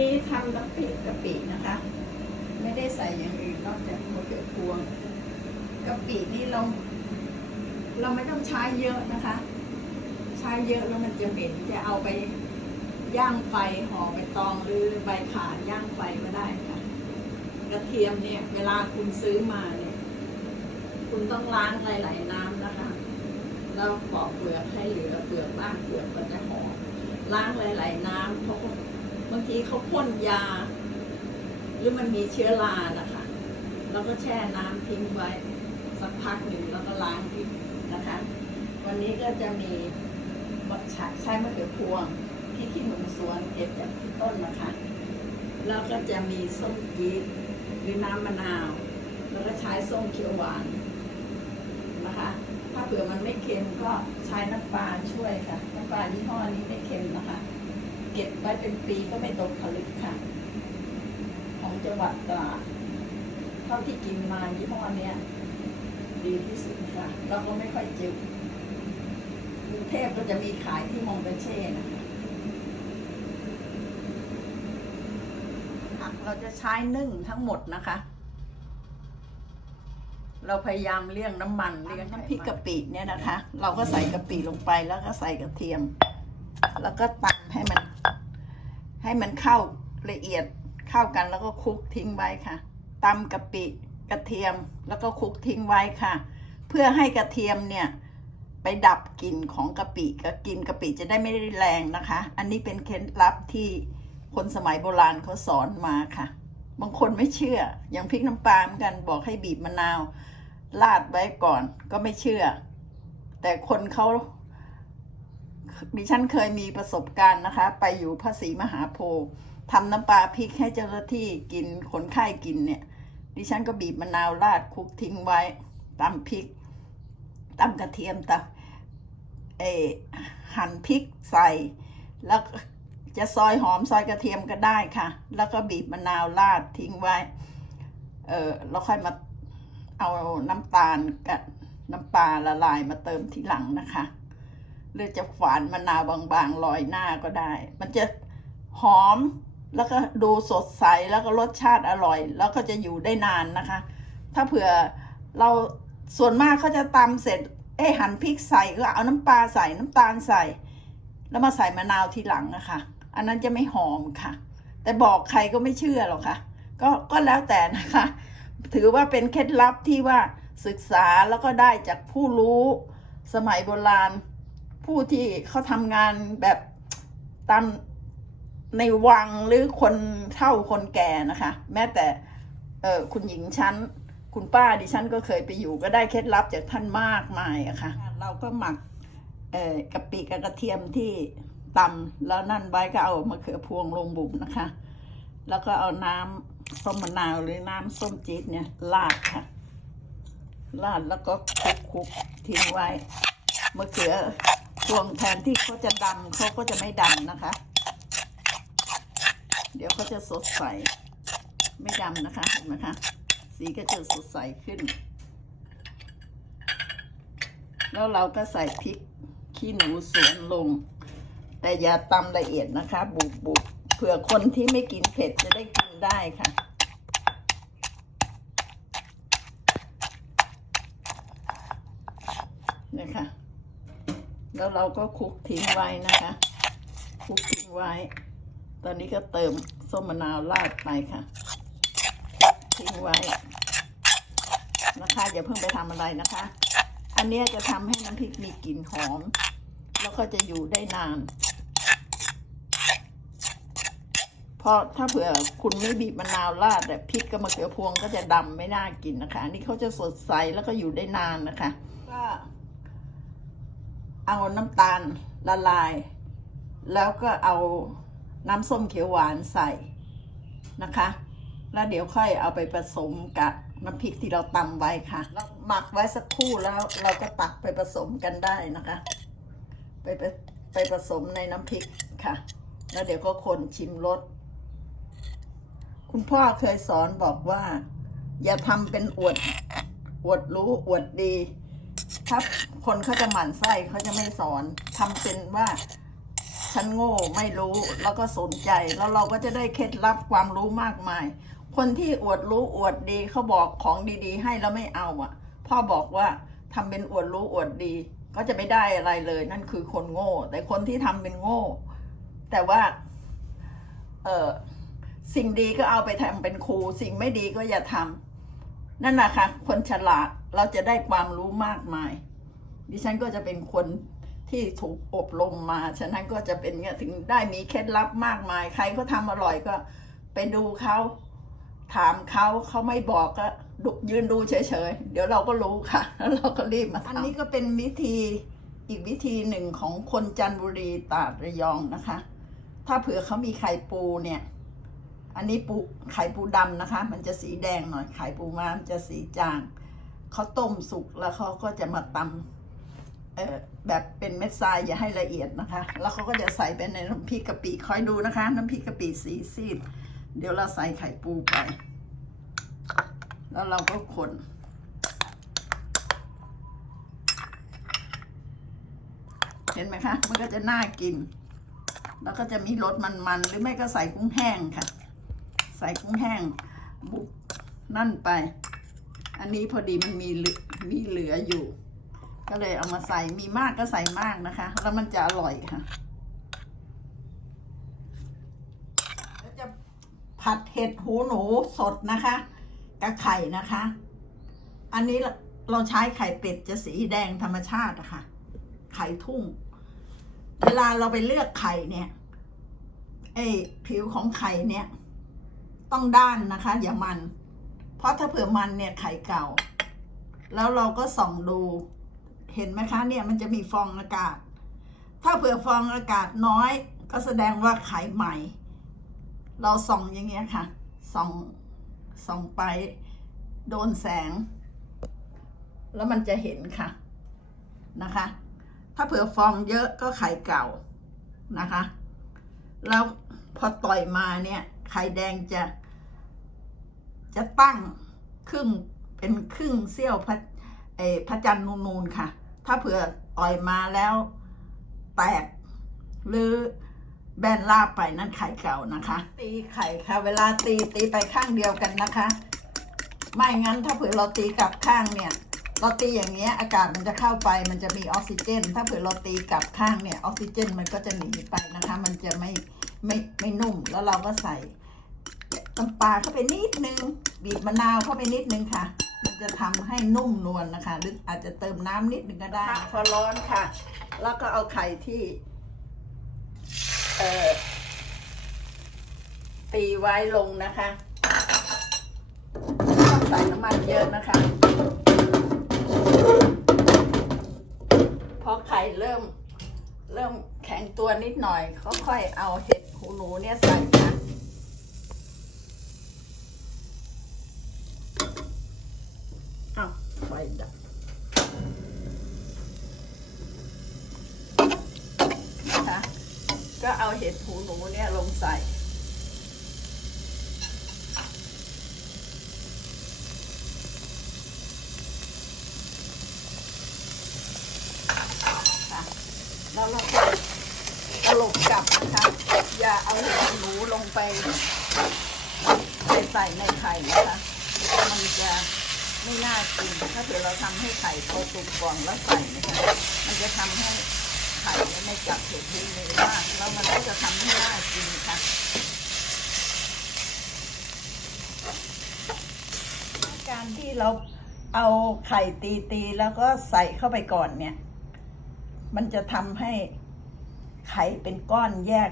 นี้ทำน้ำพริกกะปินะคะ ไม่ได้ใส่อย่างอื่นนอกจากมะเขือพวงกะปินี่เรา เราไม่ต้องใช้เยอะนะคะ ใช้เยอะแล้วมันจะเหม็นจะเอาไปย่างไฟห่อใบตองหรือใบขาดย่างไฟก็ได้ค่ะ กระเทียมเนี่ย เวลาคุณซื้อมาเนี่ย คุณต้องล้างหลาย ๆ น้ำนะคะแล้วปอกเปลือกให้เหลือเปลือกบ้างเปลือกมันจะหอมล้างหลาย ๆ น้ำเพราะว่า บางทีเขาพ่นยา หรือมันมีเชื้อรานะคะแล้วก็แช่น้ำทิ้งไว้ สักพักหนึ่งแล้วก็ล้างอีกนะคะ วันนี้ก็จะมีบักฉะใช้มะเขือพวงที่ที่หนุนสวนเก็บจากที่ต้นนะคะ แล้วก็จะมีส้มจี๊ดหรือน้ำมะนาว แล้วก็ใช้ส้มเขียวหวานนะคะ ถ้าเผื่อมันไม่เค็มก็ใช้น้ำปลาช่วยค่ะ น้ำปลายี่ห้อนี้ไม่เค็มนะคะ เก็บไว้เป็นปีก็ไม่ตกผลึกค่ะ ของจังหวัดตราดเท่าที่กินมายี่ห้อเนี้ยดีที่สุดค่ะแล้วก็ไม่ค่อยจืดกรุงเทพก็จะมีขายที่มองเปเช่นะคะผักเราจะใช้นึ่งทั้งหมดนะคะ เราพยายามเลี่ยงน้ำมันเลี่ยงน้ำพริกกะปิเนี่ยนะคะ เราก็ใส่กะปิลงไปแล้วก็ใส่กระเทียม แล้วก็ตำให้มัน ให้มันเข้าละเอียดเข้ากันแล้วก็คลุกทิ้งไว้ค่ะตำกะปิกระเทียมแล้วก็คลุกทิ้งไว้ค่ะ เพื่อให้กระเทียมเนี่ยไปดับกลิ่นของกะปิกกลิ่นกะปิจะได้ไม่ได้แรงนะคะ อันนี้เป็นเคล็ดลับที่คนสมัยโบราณเขาสอนมาค่ะ บางคนไม่เชื่อ อย่างพริกน้ำปลาเหมือนกันบอกให้บีบมะนาวลาดไว้ก่อนก็ไม่เชื่อ แต่คนเขา ดิฉันเคยมีประสบการณ์นะคะ ไปอยู่พระศรีมหาโพธิ์ทำน้ำปลาพริกให้เจ้าหน้าที่กินคนไข้กินเนี่ย ดิฉันก็บีบมะนาวราดคลุกทิ้งไว้ตำพริกตำกระเทียมตำเอหั่นพริกใส่ แล้วจะซอยหอมซอยกระเทียมก็ได้ค่ะ แล้วก็บีบมะนาวราดทิ้งไว้ เออแล้วค่อยมาเอาน้ำตาลกับน้ำปลาละลายมาเติมทีหลังนะคะ หรือจะฝานมะนาวบางๆลอยหน้าก็ได้ มันจะหอมแล้วก็ดูสดใสแล้วก็รสชาติอร่อย แล้วก็จะอยู่ได้นานนะคะ ถ้าเผื่อเราส่วนมากเขาจะตำเสร็จเอ้หั่นพริกใส่ก็เอาน้ำปลาใส่น้ำตาลใส่ แล้วมาใส่มะนาวทีหลังนะคะ อันนั้นจะไม่หอมค่ะ แต่บอกใครก็ไม่เชื่อหรอกค่ะ ก็ก็แล้วแต่นะคะ ถือว่าเป็นเคล็ดลับที่ว่าศึกษาแล้วก็ได้จากผู้รู้สมัยโบราณ ผู้ที่เขาทำงานแบบตามในวังหรือคนเฒ่าคนแก่นะคะ แม้แต่เออคุณหญิงชั้น คุณป้าดิฉันก็เคยไปอยู่ก็ได้เคล็ดลับจากท่านมากมายอะค่ะ เราก็หมักเออกะปิกับกระเทียมที่ตำแล้วนั่นไว้ก็เอามะเขือพวงลงบุบนะคะ แล้วก็เอาน้ำส้มมะนาวหรือน้ำส้มจี๊ดเนี่ยราดค่ะราดแล้วก็คลุกคุกทิ้งไว้มะเขือ พวงแทนที่เขาจะดำเขาก็จะไม่ดำนะคะ เดี๋ยวเขาจะสดใส ไม่ดำนะคะเห็นไหมคะสีก็จะสดใสขึ้น แล้วเราก็ใส่พริกขี้หนูสวนลง แต่อย่าตำละเอียดนะคะ บุบบุบเผื่อคนที่ไม่กินเผ็ดจะได้กินได้ค่ะเนี่ยค่ะ แล้วเราก็คลุกทิ้งไว้นะคะคลุกทิ้งไว้ ตอนนี้ก็เติมส้มมะนาวราดไปค่ะคลุกทิ้งไว้นะคะอย่าเพิ่งไปทำอะไรนะคะ อันเนี้ยจะทำให้น้ำพริกมีกลิ่นหอม แล้วก็จะอยู่ได้นานเพราะถ้าเผื่อคุณไม่บีบมะนาวราดแต่พริกกับมะเขือพวงก็จะดำไม่น่ากินนะคะ อันนี้เขาจะสดใสแล้วก็อยู่ได้นานนะคะ ก็ เอาน้ำตาลละลาย แล้วก็เอาน้ำส้มเขียวหวานใส่นะคะ แล้วเดี๋ยวค่อยเอาไปผสมกับน้ำพริกที่เราตำไว้ค่ะแล้วหมักไว้สักครู่แล้วเราก็ตักไปผสมกันได้นะคะ ไปไปไปผสมในน้ำพริกค่ะ แล้วเดี๋ยวก็คนชิมรสคุณพ่อเคยสอนบอกว่า อย่าทำเป็นอวดอวดรู้อวดดี ถ้าคนเขาจะหมั่นไส้เขาจะไม่สอนทำเป็นว่าฉันโง่ไม่รู้แล้วก็สนใจแล้วเราก็จะได้เคล็ดลับความรู้มากมาย คนที่อวดรู้อวดดีเขาบอกของดีๆ ให้แล้วไม่เอาอะ พ่อบอกว่าทำเป็นอวดรู้อวดดี ก็จะไม่ได้อะไรเลย นั่นคือคนโง่ แต่คนที่ทำเป็นโง่ แต่ว่า เออสิ่งดีก็เอาไปทำเป็นครู สิ่งไม่ดีก็อย่าทำนั่นนะคะคนฉลาด เราจะได้ความรู้มากมาย ดิฉันก็จะเป็นคนที่ถูกอบรมมา ฉะนั้นก็จะเป็นเงี้ยถึงได้มีเคล็ดลับมากมาย ใครเขาทำอร่อยก็ไปดูเขาถามเขาเขาไม่บอกก็ดูยืนดูเฉยๆ เดี๋ยวเราก็รู้ค่ะ แล้วเราก็รีบมาทำอันนี้ก็เป็นวิธีอีกวิธีหนึ่งของคนจันทบุรีตาดระยองนะคะ ถ้าเผื่อเขามีไข่ปูเนี่ย อันนี้ปูไข่ปูดำนะคะ มันจะสีแดงหน่อยไข่ปูม้ามันจะสีจาง เขาต้มสุกแล้วเขาก็จะมาตำเอ่อแบบเป็นเม็ดทรายอย่าให้ละเอียดนะคะ แล้วเขาก็จะใส่ไปในน้ำพริกกะปิคอยดูนะคะ น้ำพริกกะปิสีซีด เดี๋ยวเราใส่ไข่ปูไป แล้วเราก็คนเห็นไหมคะ มันก็จะน่ากิน แล้วก็จะมีรสมันๆ หรือไม่ก็ใส่กุ้งแห้งค่ะ ใส่กุ้งแห้งบุกนั่นไป อันนี้พอดีมันมีมีเหลืออยู่ ก็เลยเอามาใส่มีมากก็ใส่มากนะคะ แล้วมันจะอร่อยค่ะจะผัดเห็ดหูหนูสดนะคะกับไข่นะคะ อันนี้เราใช้ไข่เป็ดจะสีแดงธรรมชาติะค่ะไข่ทุ่ง เวลาเราไปเลือกไข่เนี่ยไอ้ผิวของไข่เนี่ย ต้องด้านนะคะ อย่ามัน ราะถ้าเผื่อมันเนี่ยไข่เก่า แล้วเราก็ส่องดูเห็นไหมคะเนี่ยมันจะมีฟองอากาศ ถ้าเผื่อฟองอากาศน้อย ก็แสดงว่าไข่ใหม่ เราส่องอย่างเงี้ยค่ะส่องส่องไป โดนแสง แล้วมันจะเห็นค่ะนะคะ ถ้าเผื่อฟองเยอะก็ไข่เก่านะคะ แล้วพอต่อยมาเนี่ยไข่แดงจะ จะตั้งครึ่งเป็นครึ่งเสี้ยวพระเอพระจันทร์นูนๆค่ะ ถ้าเผื่อต่อยมาแล้วแตกหรือแบนลาบไปนั่นไข่เก่านะคะ ตีไข่ค่ะ เวลาตีตีไปข้างเดียวกันนะคะ ไม่งั้นถ้าเผื่อเราตีกลับข้างเนี่ย เราตีอย่างเงี้ยอากาศมันจะเข้าไปมันจะมีออกซิเจน ถ้าเผื่อเราตีกลับข้างเนี่ยออกซิเจนมันก็จะหนีไปนะคะ มันจะไม่ไม่ไม่นุ่มแล้วเราก็ใส่ น้ำปลาเข้าไปนิดนึง บีบมะนาวเข้าไปนิดนึงค่ะ มันจะทำให้นุ่มนวลนะคะ หรืออาจจะเติมน้ำนิดนึงก็ได้พอร้อนค่ะ แล้วก็เอาไข่ที่ เอ่อตีไว้ลงนะคะต้องใส่น้ำมันเยอะนะคะ พอไข่เริ่ม เริ่มแข็งตัวนิดหน่อยก็ค่อยเอาเห็ดหูหนูเนี่ยใส่ค่ะอ้าวไฟดับนะคะ ก็เอาเห็ดหูหนูเนี่ยลงใส่ แล้วเราก็ตลบกลับนะคะ อย่าเอาเหัวหนูลงไปไปใส่ในไข่นะคะ มันจะไม่น่ากิน ถ้าเผื่อเราทำให้ไข่เขาสุกก่อนแล้วใส่นะคะ มันจะทำให้ ไข่ไม่จับเผ็ดที่เลยมากแล้วมันก็จะทำให้น่ากินค่ะการที่เราเอาไข่ตีตีแล้วก็ใส่เข้าไปก่อนเนี่ย มันจะทำให้ไข่เป็นก้อนแยก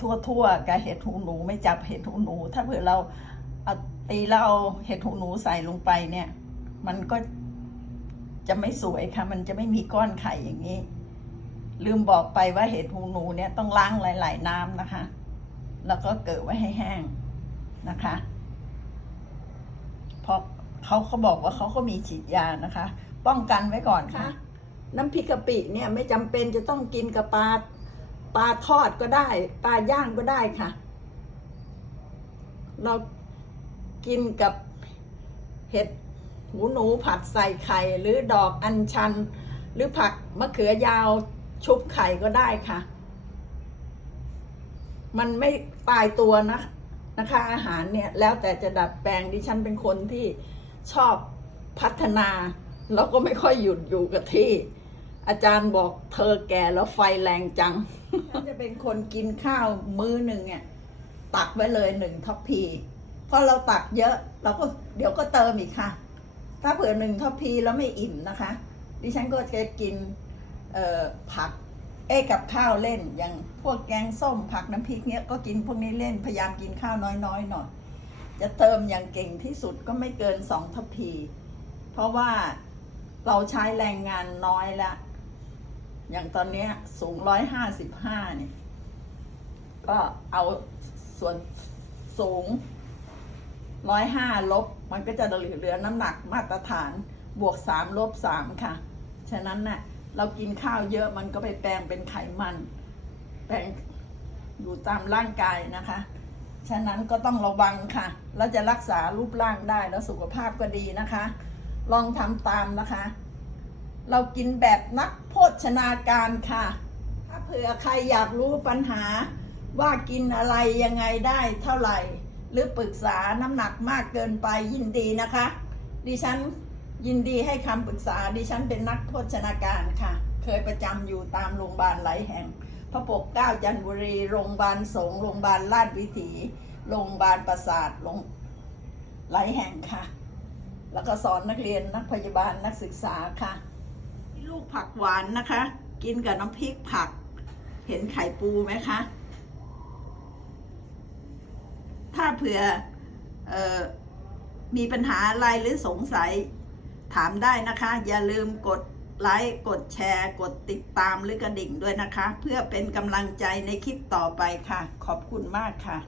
ทั่วๆกับเห็ดหูหนูไม่จับเห็ดหูหนู ถ้าเผื่อเราเอาตีแล้วเอาเห็ดหูหนูใส่ลงไปเนี่ย มันก็ จะไม่สวยค่ะ มันจะไม่มีก้อนไข่อย่างนี้ ลืมบอกไปว่าเห็ดหูหนูเนี่ยต้องล้างหลาย ๆ น้ำนะคะ แล้วก็เกิดไว้ให้แห้งนะคะเพราะเขาเขาบอกว่าเขาก็มีฉีดยานะคะ ป้องกันไว้ก่อนค่ะ น้ำพริกกะปิเนี่ยไม่จำเป็นจะต้องกินกับปลาปลาทอดก็ได้ปลาย่างก็ได้ค่ะ เรากินกับเห็ด หูหนูผัดใส่ไข่ หรือดอกอัญชัน หรือผักมะเขือยาวชุบไข่ก็ได้ค่ะ มันไม่ตายตัวนะนะคะ อาหารเนี่ยแล้วแต่จะดัดแปลงดิฉันเป็นคนที่ชอบพัฒนา แล้วก็ไม่ค่อยหยุดอยู่กับที่ อาจารย์บอกเธอแก่แล้วไฟแรงจังฉันจะเป็นคนกินข้าวมื้อหนึ่งเนี่ยตักไว้เลยหนึ่งทัพพีเพราะเราตักเยอะ เราก็เดี๋ยวก็เติมอีกค่ะ ถ้าเผื่อหนึ่งทัพพีแล้วไม่อิ่มนะคะ ดิฉันก็จะกินผักเอ้กับข้าวเล่นอย่างพวกแกงส้มผักน้ำพริกเนี้ยก็กินพวกนี้เล่นพยายามกินข้าวน้อยๆหน่อยจะเติมอย่างเก่งที่สุดก็ไม่เกินสองทัพพี เพราะว่าเราใช้แรงงานน้อยละ อย่างตอนนี้สูงร้อยห้าสิบห้าเนี่ย ก็เอาส่วนสูงร้อยห้าลบ มันก็จะเหลือน้ำหนักมาตรฐานบวกสามลบสามค่ะ ฉะนั้นน่ะเรากินข้าวเยอะมันก็ไปแปลงเป็นไขมัน แปลงอยู่ตามร่างกายนะคะ ฉะนั้นก็ต้องระวังค่ะ แล้วจะรักษารูปร่างได้แล้วสุขภาพก็ดีนะคะ ลองทำตามนะคะ เรากินแบบนักโภชนาการค่ะ ถ้าเผื่อใครอยากรู้ปัญหาว่ากินอะไรยังไงได้เท่าไหร่ หรือปรึกษาน้ำหนักมากเกินไปยินดีนะคะ ดิฉันยินดีให้คำปรึกษาดิฉันเป็นนักโภชนาการค่ะ เคยประจำอยู่ตามโรงพยาบาลหลายแห่ง พระปกเก้าจันบุรี โรงพยาบาลสงฆ์โรงพยาบาลลาดวิถี โรงพยาบาลประสาทโรงหลายแห่งค่ะ แล้วก็สอนนักเรียนนักพยาบาลนักศึกษาค่ะ ลูกผักหวานนะคะ กินกับน้ำพริกผัก เห็นไข่ปูไหมคะ ถ้าเผื่อออมีปัญหาอะไรหรือสงสัยถามได้นะคะ อย่าลืมกดไลค์กดแชร์ กดติดตามหรือกระดิ่งด้วยนะคะ เพื่อเป็นกำลังใจในคลิปต่อไปค่ะ ขอบคุณมากค่ะ